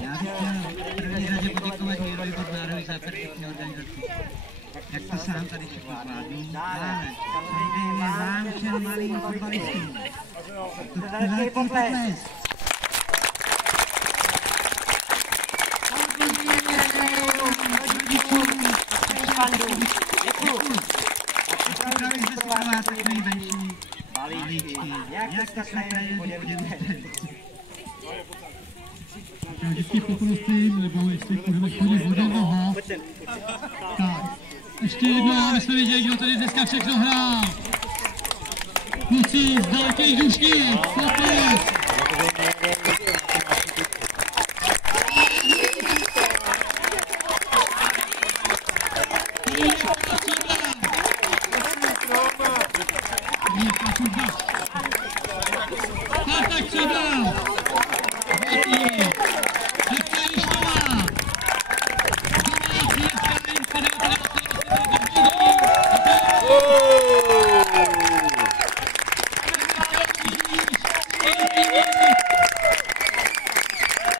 Já bych chtěl v první řadě poděkovat Jirovi Bodnárovi za perfektní organizaci. Jak to sám tady všechno zvládnu. Ale samozřejmě vám všem malým fotbalistům. To velký potles. Připravili jsme si pro vás takový menší balíčky. Jak to se podívejte. Já vždycky poprosím, nebo jestli můžeme chodit od jednoho. Tak, ještě jednou, aby jsme viděli, kdo tady dneska všechno hrál. Kluci z dalekých dušky, potles. Tak třeba.